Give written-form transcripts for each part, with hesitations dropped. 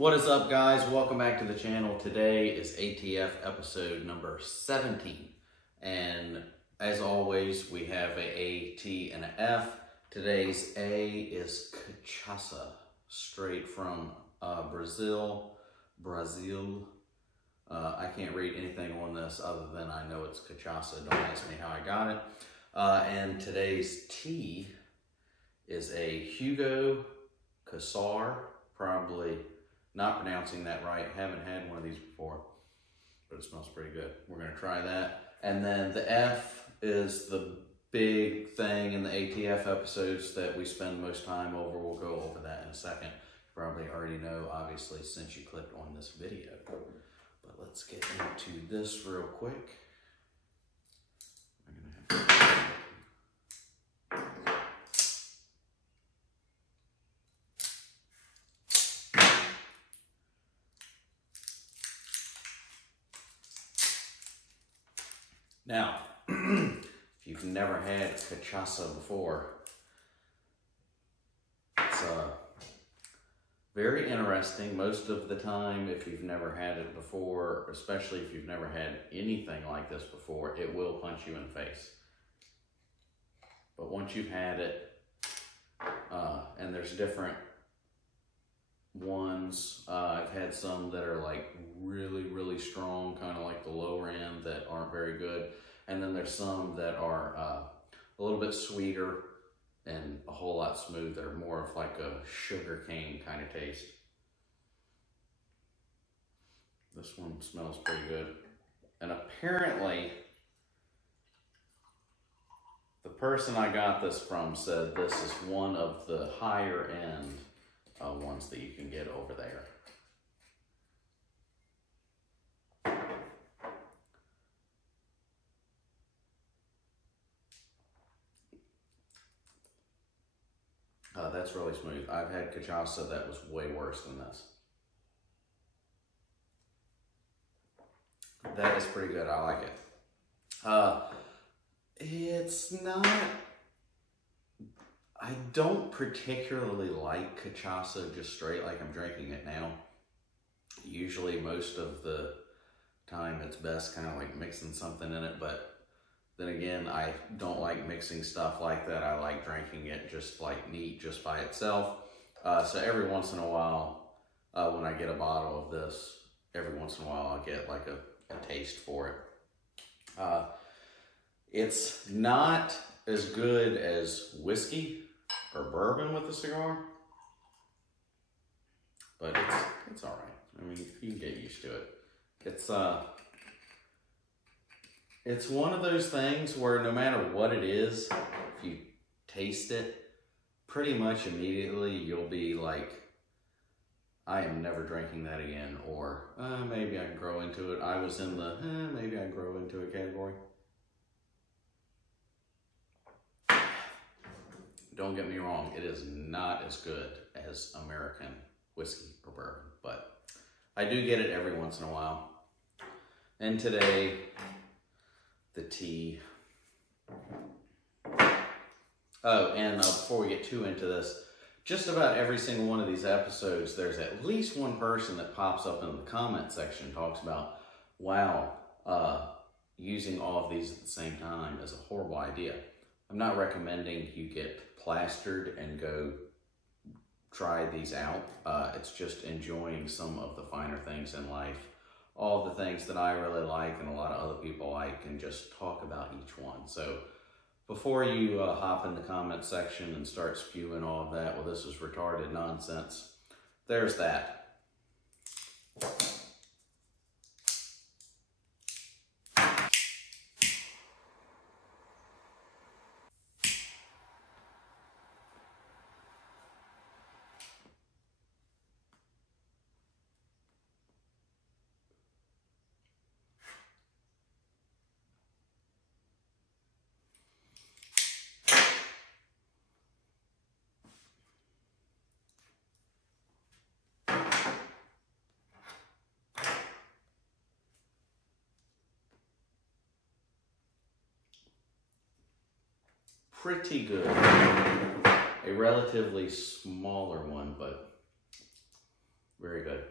What is up, guys? Welcome back to the channel. Today is ATF episode number 17. And as always, we have a T and an F. Today's A is cachaça, straight from Brazil. I can't read anything on this other than I know it's cachaça. Don't ask me how I got it. And today's T is a Hugo Cigar, probably not pronouncing that right. Haven't had one of these before, but it smells pretty good. We're gonna try that. And then the F is the big thing in the ATF episodes that we spend most time over. We'll go over that in a second. You probably already know, obviously, since you clicked on this video. But let's get into this real quick. Now, if you've never had cachaça before, it's very interesting. Most of the time, if you've never had it before, especially if you've never had anything like this before, it will punch you in the face. But once you've had it, and there's different ones, I've had some that are like really strong, kind of like the lower end, that aren't very good. And then there's some that are a little bit sweeter and a whole lot smoother, more of like a sugar cane kind of taste. This one smells pretty good. And apparently, the person I got this from said this is one of the higher end ones that you can get over there. That's really smooth. I've had cachaça that was way worse than this. That is pretty good. I like it. It's not... I don't particularly like cachaça just straight like I'm drinking it now. Usually most of the time it's best kind of like mixing something in it, but then again, I don't like mixing stuff like that. I like drinking it just like neat, just by itself. So every once in a while, when I get a bottle of this, every once in a while I'll get like a taste for it. It's not as good as whiskey or bourbon with a cigar, but it's all right. I mean, you can get used to it. It's one of those things where no matter what it is, if you taste it, pretty much immediately you'll be like, I am never drinking that again, or maybe I can grow into it. I was in the maybe I can grow into it category. Don't get me wrong, it is not as good as American whiskey or bourbon, but I do get it every once in a while. And today, the tea. Oh, and before we get too into this, just about every single one of these episodes, there's at least one person that pops up in the comment section and talks about, wow, using all of these at the same time is a horrible idea. I'm not recommending you get plastered and go try these out. It's just enjoying some of the finer things in life. All the things that I really like and a lot of other people like, and just talk about each one. So before you hop in the comment section and start spewing all of that, well, this is retarded nonsense, there's that. Pretty good. A relatively smaller one, but Very good.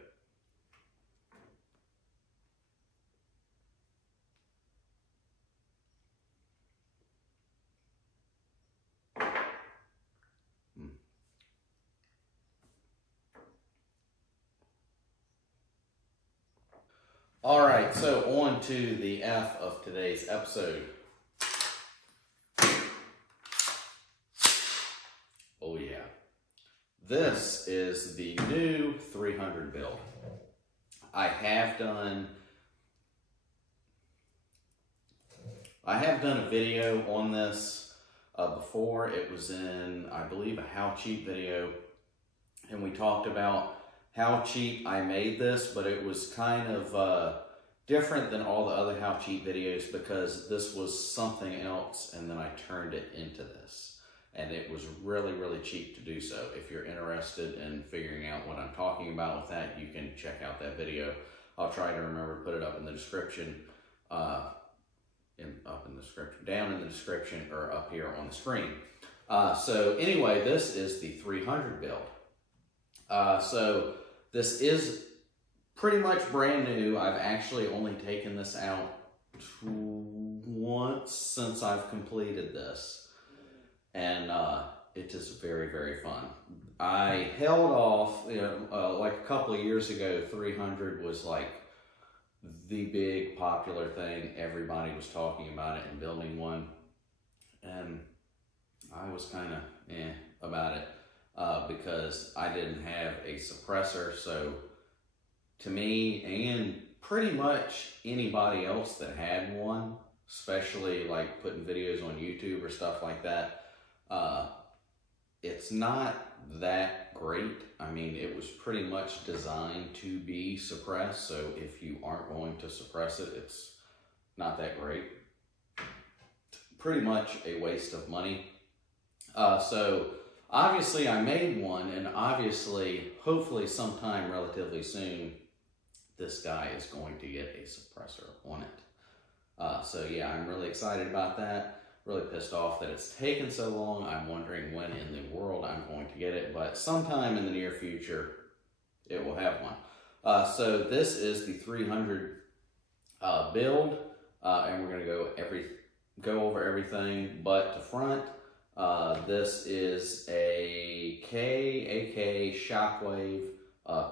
All right, so on to the F of today's episode. Oh yeah. This is the new 300 build. I have done a video on this before. It was in, I believe, a How Cheap video, and we talked about how cheap I made this, but it was kind of different than all the other How Cheap videos because this was something else, and then I turned it into this. And it was really, really cheap to do so. If you're interested in figuring out what I'm talking about with that, you can check out that video. I'll try to remember to put it up in the description, down in the description, or up here on the screen. So anyway, this is the 300 build. So this is pretty much brand new. I've actually only taken this out once since I've completed this. And it is very, very fun. I held off, like a couple of years ago, 300 was like the big popular thing. Everybody was talking about it and building one. And I was kind of about it because I didn't have a suppressor. So to me, and pretty much anybody else that had one, especially like putting videos on YouTube or stuff like that, it's not that great. I mean, it was pretty much designed to be suppressed, so if you aren't going to suppress it, it's not that great. Pretty much a waste of money. So obviously I made one, and obviously, hopefully sometime relatively soon, this guy is going to get a suppressor on it. So yeah, I'm really excited about that. Really pissed off that it's taken so long. I'm wondering when in the world I'm going to get it, but sometime in the near future, it will have one. So this is the 300 build, and we're going to go over everything but to front. This is a AK Shockwave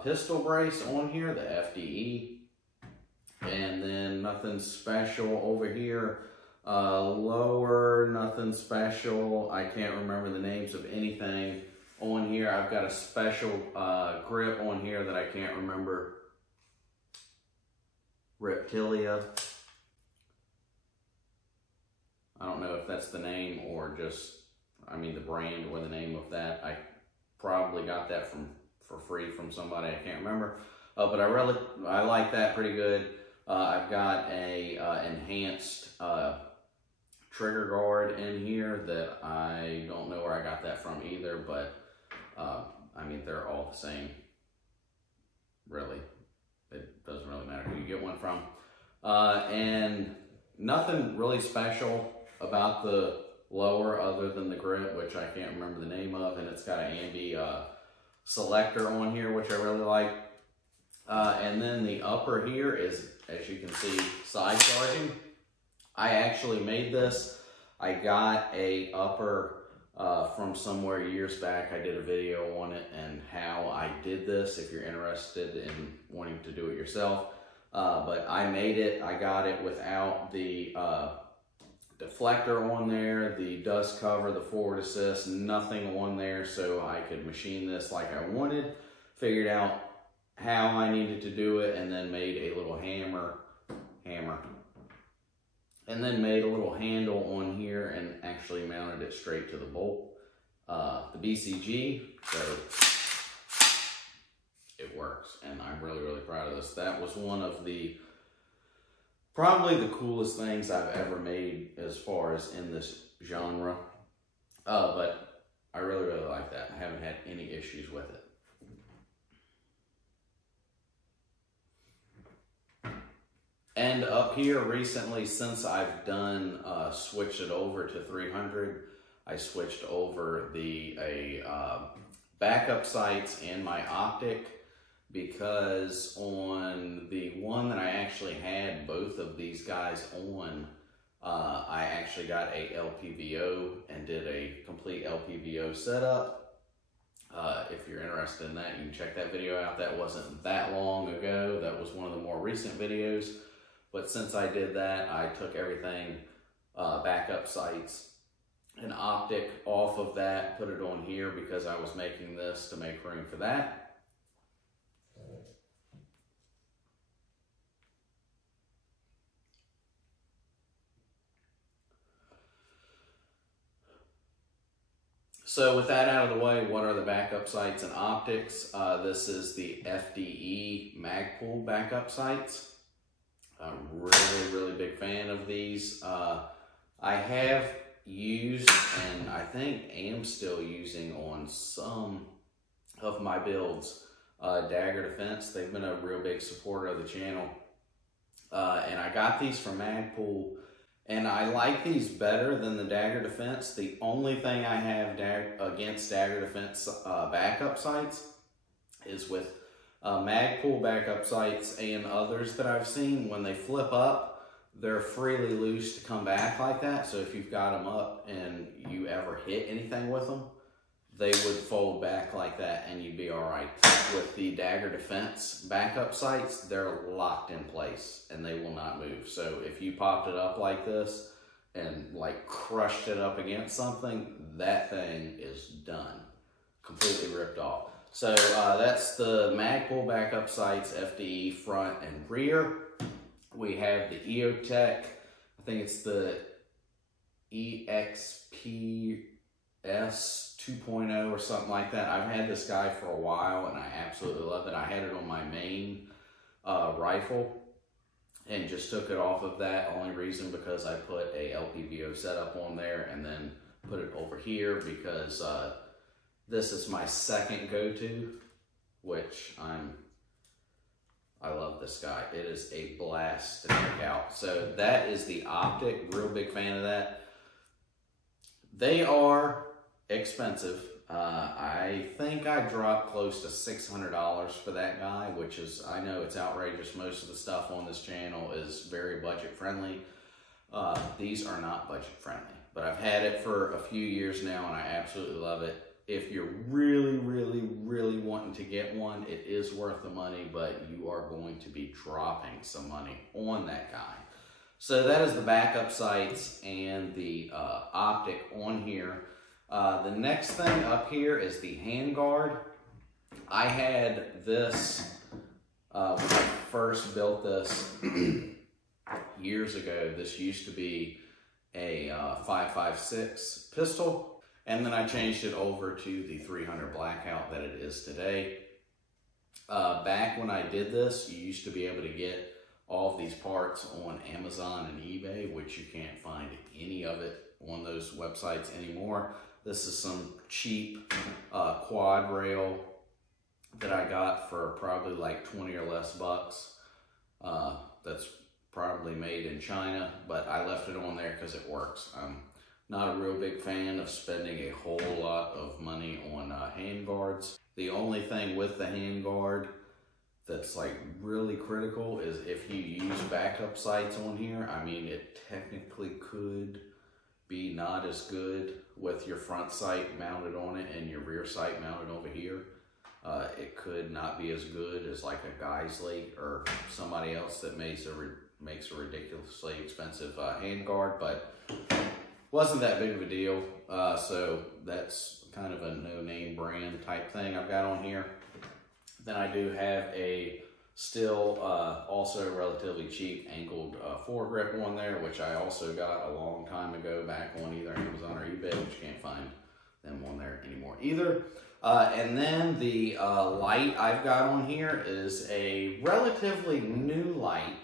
pistol brace on here, the FDE, and then nothing special over here. Lower, nothing special. I can't remember the names of anything on here. I've got a special grip on here that I can't remember. Reptilia. I don't know if that's the name or just, I mean, the brand or the name of that. I probably got that for free from somebody. I can't remember. But I like that pretty good. I've got a enhanced trigger guard in here that I don't know where I got that from either, but I mean, they're all the same, really. It doesn't really matter who you get one from. And nothing really special about the lower other than the grip, which I can't remember the name of, and it's got an ambi selector on here, which I really like. And then the upper here is, as you can see, side charging. I actually made this. I got a upper from somewhere years back. I did a video on it and how I did this, if you're interested in wanting to do it yourself. But I made it. I got it without the deflector on there, the dust cover, the forward assist, nothing on there, so I could machine this like I wanted. Figured out how I needed to do it, and then made a little hammer, and then made a little handle on here and actually mounted it straight to the bolt, the BCG, so it works, and I'm really, really proud of this. That was one of the, probably the coolest things I've ever made as far as in this genre, but I really, really like that. I haven't had any issues with it. And up here recently, since I've done switched it over to 300, I switched over the backup sights and my optic, because on the one that I actually had both of these guys on, I actually got a LPVO and did a complete LPVO setup. If you're interested in that, you can check that video out. That wasn't that long ago. That was one of the more recent videos. But since I did that, I took everything, backup sights and optic off of that, put it on here because I was making this to make room for that. So with that out of the way, what are the backup sights and optics? This is the FDE Magpul backup sights. I'm really big fan of these. I have used, and I think am still using on some of my builds, Dagger Defense. They've been a real big supporter of the channel. And I got these from Magpul, and I like these better than the Dagger Defense. The only thing I have against Dagger Defense backup sights is with Magpul backup sights and others that I've seen, when they flip up, they're freely loose to come back like that. So if you've got them up and you ever hit anything with them, they would fold back like that and you'd be all right. With the Dagger Defense backup sights, they're locked in place and they will not move. So if you popped it up like this and like crushed it up against something, that thing is done, completely ripped off. So that's the Magpul backup sights, FDE front and rear. We have the EOTech, I think it's the EXPS 2.0 or something like that. I've had this guy for a while and I absolutely love it. I had it on my main rifle and just took it off of that. Only reason because I put a LPVO setup on there and then put it over here because this is my second go-to, which I love this guy. It is a blast to check out. So that is the optic, real big fan of that. They are expensive. I think I dropped close to $600 for that guy, which is, I know it's outrageous. Most of the stuff on this channel is very budget friendly. These are not budget friendly, but I've had it for a few years now and I absolutely love it. If you're really wanting to get one, it is worth the money, but you are going to be dropping some money on that guy. So that is the backup sights and the optic on here. The next thing up here is the handguard. I had this when I first built this years ago. This used to be a 5.56 pistol. And then I changed it over to the 300 Blackout that it is today. Back when I did this, you used to be able to get all of these parts on Amazon and eBay, which you can't find any of it on those websites anymore. This is some cheap quad rail that I got for probably like 20 or less bucks. That's probably made in China, but I left it on there because it works. Not a real big fan of spending a whole lot of money on hand guards. The only thing with the hand guard that's like really critical is if you use backup sights on here. I mean, it technically could be not as good with your front sight mounted on it and your rear sight mounted over here. It could not be as good as like a Geisley or somebody else that makes a ridiculously expensive hand guard, but wasn't that big of a deal. So that's kind of a no-name brand type thing I've got on here. Then I do have a still also relatively cheap angled foregrip on there, which I also got a long time ago back on either Amazon or eBay, which you can't find them on there anymore either. And then the light I've got on here is a relatively new light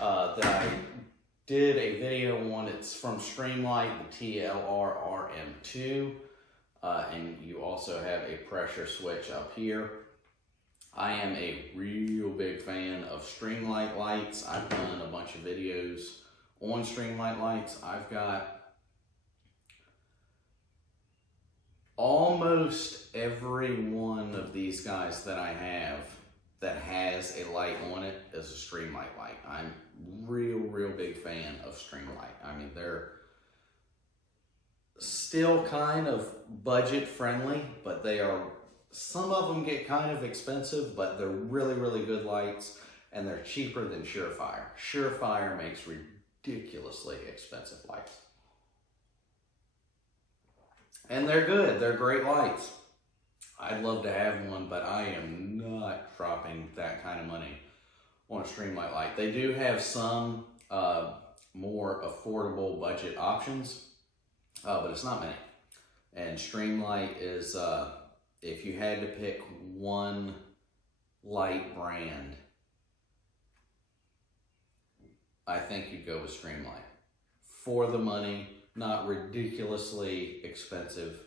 that I did a video on. It's from Streamlight, the TLR RM2, and you also have a pressure switch up here. I am a real big fan of Streamlight lights. I've done a bunch of videos on Streamlight lights. I've got almost every one of these guys that I have that has a light on it is a Streamlight light. I'm real big fan of Streamlight. I mean, they're still kind of budget friendly, but they are, some of them get kind of expensive, but they're really good lights, and they're cheaper than Surefire. Surefire makes ridiculously expensive lights. And they're good, they're great lights. I'd love to have one, but I am not dropping that kind of money on a Streamlight light. They do have some more affordable budget options, but it's not many. And Streamlight is, if you had to pick one light brand, I think you'd go with Streamlight. For the money, not ridiculously expensive,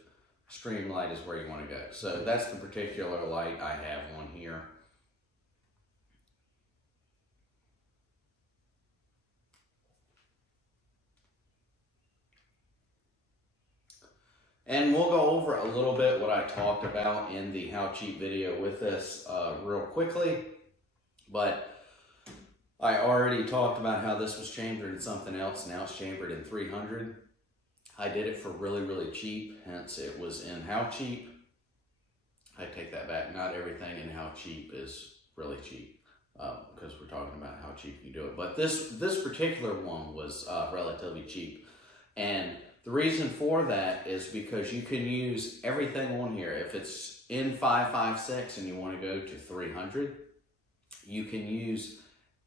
Streamlight is where you want to go. So that's the particular light I have on here. And we'll go over a little bit what I talked about in the How Cheap video with this real quickly. But I already talked about how this was chambered in something else. Now it's chambered in 300. I did it for really cheap, hence it was in How Cheap. I take that back. Not everything in How Cheap is really cheap, because we're talking about how cheap you do it. But this particular one was relatively cheap. And the reason for that is because you can use everything on here. If it's in 556 and you want to go to 300, you can use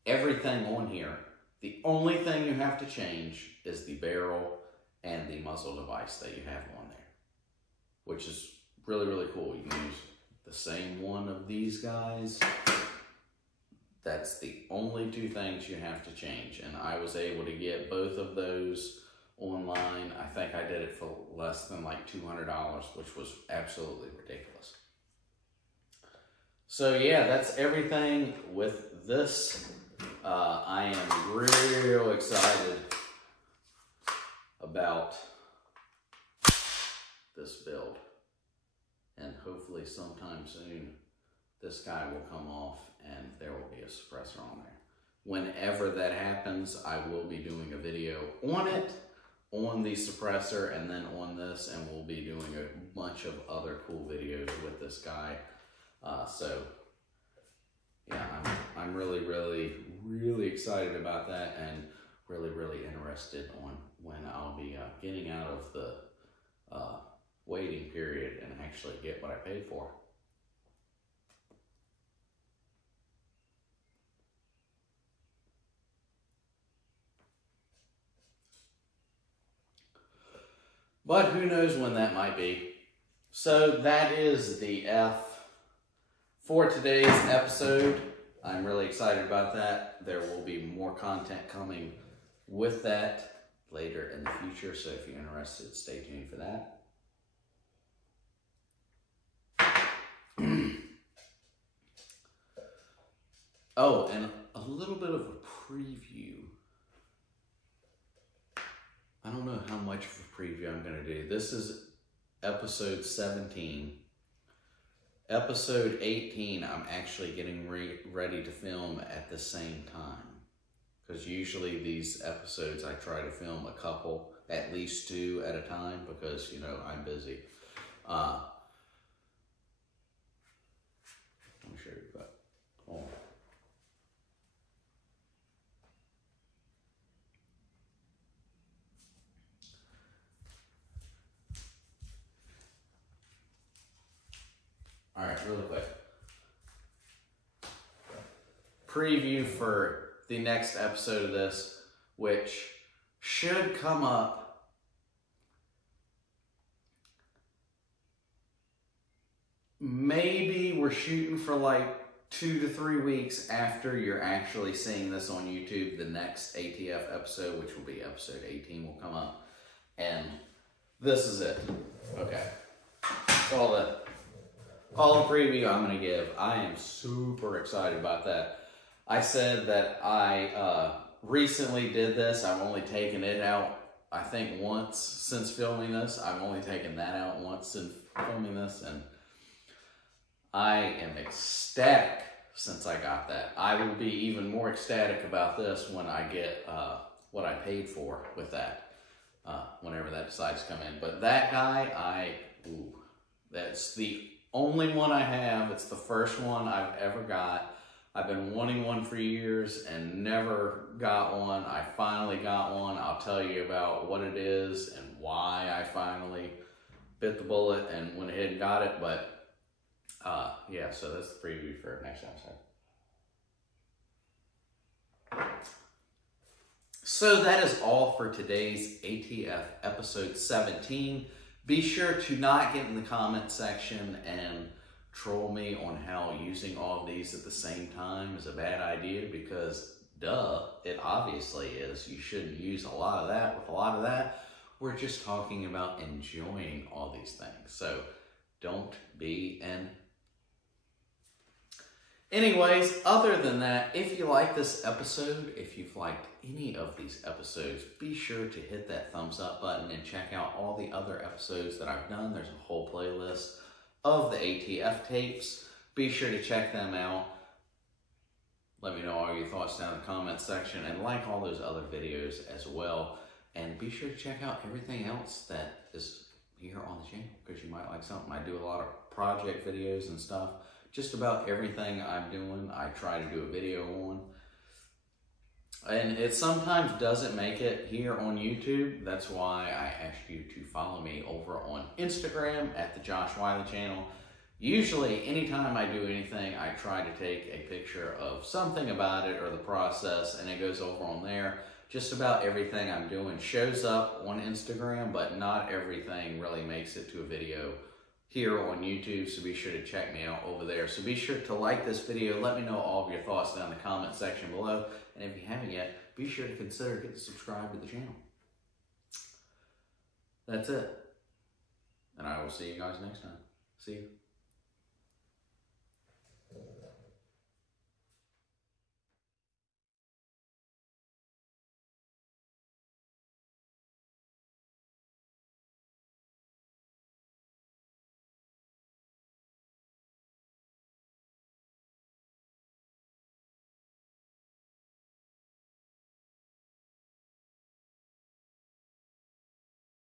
everything on here. The only thing you have to change is the barrel and the muzzle device that you have on there, which is really cool. You can use the same one of these guys. That's the only two things you have to change. And I was able to get both of those online. I think I did it for less than like $200, which was absolutely ridiculous. So yeah, that's everything with this. I am real excited about this build, and hopefully sometime soon this guy will come off and there will be a suppressor on there. Whenever that happens, I will be doing a video on it, on the suppressor, and then on this, and we'll be doing a bunch of other cool videos with this guy. So yeah, I'm really excited about that, and really interested on when I'll be getting out of the waiting period and actually get what I paid for. But who knows when that might be. So that is the F for today's episode. I'm really excited about that. There will be more content coming with that later in the future, so if you're interested, stay tuned for that. Oh, and a little bit of a preview. I don't know how much of a preview I'm going to do. This is episode 17. Episode 18, I'm actually getting ready to film at the same time. Because usually these episodes, I try to film a couple, at least 2 at a time, because, you know, I'm busy. Let me show you that. Oh. All right, really quick. Preview for the next episode of this, which should come up maybe we're shooting for like 2 to 3 weeks after you're actually seeing this on YouTube. The next ATF episode, which will be episode 18, will come up. And this is it. Okay. All the preview I'm going to give. I am super excited about that. I said that I recently did this. I've only taken it out, I think, once since filming this. I've only taken that out once since filming this, and I am ecstatic. since I got that. I will be even more ecstatic about this when I get what I paid for with that, whenever that decides to come in. But that guy, that's the only one I have. It's the first one I've ever got. I've been wanting one for years and never got one. I finally got one. I'll tell you about what it is and why I finally bit the bullet and went ahead and got it. But yeah, so that's the preview for next episode. So that is all for today's ATF episode 17. Be sure to not get in the comment section and troll me on how using all of these at the same time is a bad idea, because duh, it obviously is. You shouldn't use a lot of that with a lot of that. We're just talking about enjoying all these things. So don't be an... Anyways, other than that, if you like this episode, if you've liked any of these episodes, be sure to hit that thumbs up button and check out all the other episodes that I've done. There's a whole playlist of the ATF tapes. Be sure to check them out. Let me know all your thoughts down in the comments section, and like all those other videos as well. And be sure to check out everything else that is here on the channel, because you might like something. I do a lot of project videos and stuff. Just about everything I'm doing, I try to do a video on. And it sometimes doesn't make it here on YouTube. That's why I asked you to follow me over on Instagram at the Josh Wiley channel. Usually, anytime I do anything, I try to take a picture of something about it or the process, and it goes over on there. Just about everything I'm doing shows up on Instagram, but not everything really makes it to a video here on YouTube, so be sure to check me out over there. So be sure to like this video. Let me know all of your thoughts down in the comment section below. And if you haven't yet, be sure to consider getting subscribed to the channel. That's it. And I will see you guys next time. See you.